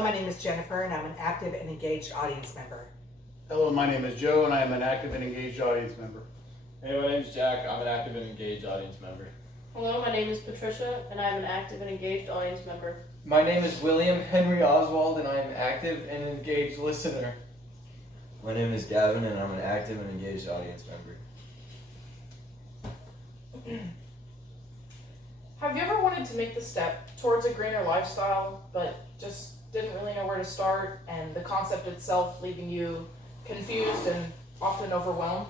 Hello, my name is Jennifer, and I'm an active and engaged audience member. Hello, my name is Joe, and I am an active and engaged audience member. Hey, my name's Jack. I'm an active and engaged audience member. Hello, my name is Patricia, and I am an active and engaged audience member. My name is William Henry Oswald, and I am an active and engaged listener. My name is Gavin, and I'm an active and engaged audience member. Have you ever wanted to make the step towards a greener lifestyle, but just didn't really know where to start, and the concept itself leaving you confused and often overwhelmed?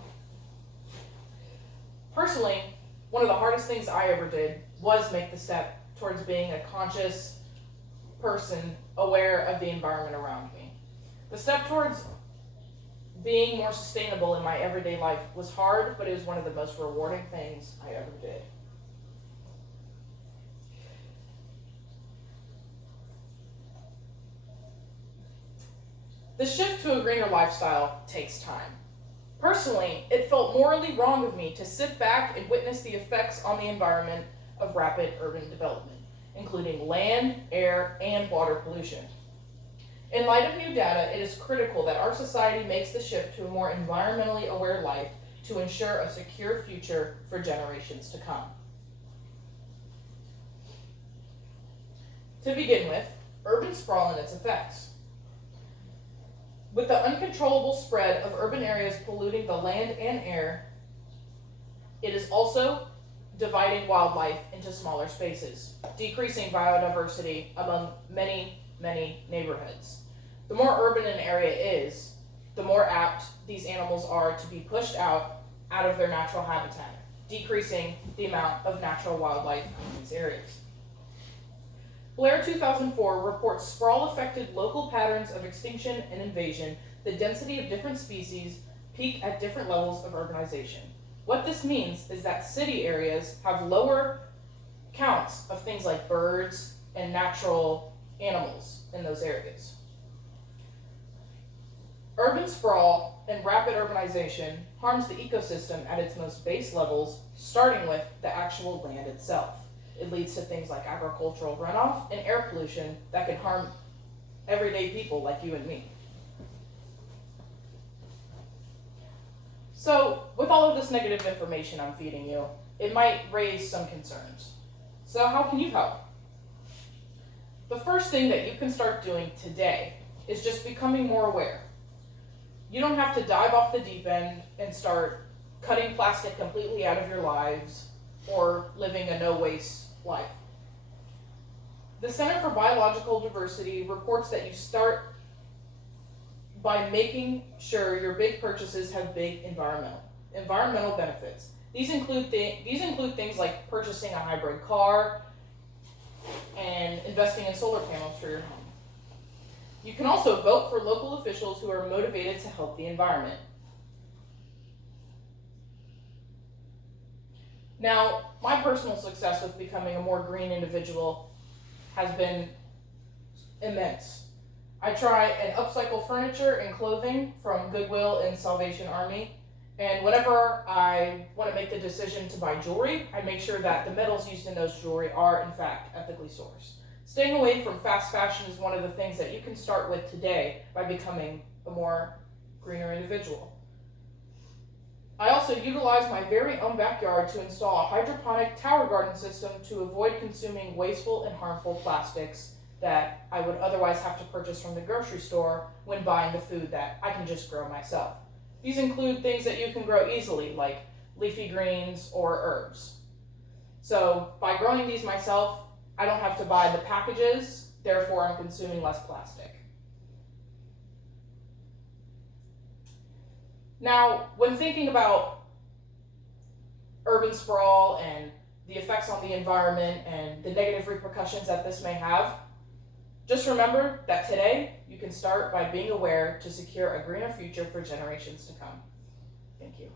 Personally, one of the hardest things I ever did was make the step towards being a conscious person aware of the environment around me. The step towards being more sustainable in my everyday life was hard, but it was one of the most rewarding things I ever did. The shift to a greener lifestyle takes time. Personally, it felt morally wrong of me to sit back and witness the effects on the environment of rapid urban development, including land, air, and water pollution. In light of new data, it is critical that our society makes the shift to a more environmentally aware life to ensure a secure future for generations to come. To begin with, urban sprawl and its effects. With the uncontrollable spread of urban areas polluting the land and air, it is also dividing wildlife into smaller spaces, decreasing biodiversity among many, many neighborhoods. The more urban an area is, the more apt these animals are to be pushed out of their natural habitat, decreasing the amount of natural wildlife in these areas. Blair 2004 reports sprawl affected local patterns of extinction and invasion. The density of different species peak at different levels of urbanization. What this means is that city areas have lower counts of things like birds and natural animals in those areas. Urban sprawl and rapid urbanization harms the ecosystem at its most base levels, starting with the actual land itself. It leads to things like agricultural runoff and air pollution that can harm everyday people like you and me. So, with all of this negative information I'm feeding you, it might raise some concerns. So how can you help? The first thing that you can start doing today is just becoming more aware. You don't have to dive off the deep end and start cutting plastic completely out of your lives or living a no-waste life. The Center for Biological Diversity reports that you start by making sure your big purchases have big environmental benefits. These include things like purchasing a hybrid car and investing in solar panels for your home. You can also vote for local officials who are motivated to help the environment. Now, my personal success with becoming a more green individual has been immense. I try and upcycle furniture and clothing from Goodwill and Salvation Army, and whenever I want to make the decision to buy jewelry, I make sure that the metals used in those jewelry are in fact ethically sourced. Staying away from fast fashion is one of the things that you can start with today by becoming a more greener individual. I also utilize my very own backyard to install a hydroponic tower garden system to avoid consuming wasteful and harmful plastics that I would otherwise have to purchase from the grocery store when buying the food that I can just grow myself. These include things that you can grow easily, like leafy greens or herbs. So by growing these myself, I don't have to buy the packages, therefore I'm consuming less plastic. Now, when thinking about urban sprawl and the effects on the environment and the negative repercussions that this may have, just remember that today you can start by being aware to secure a greener future for generations to come. Thank you.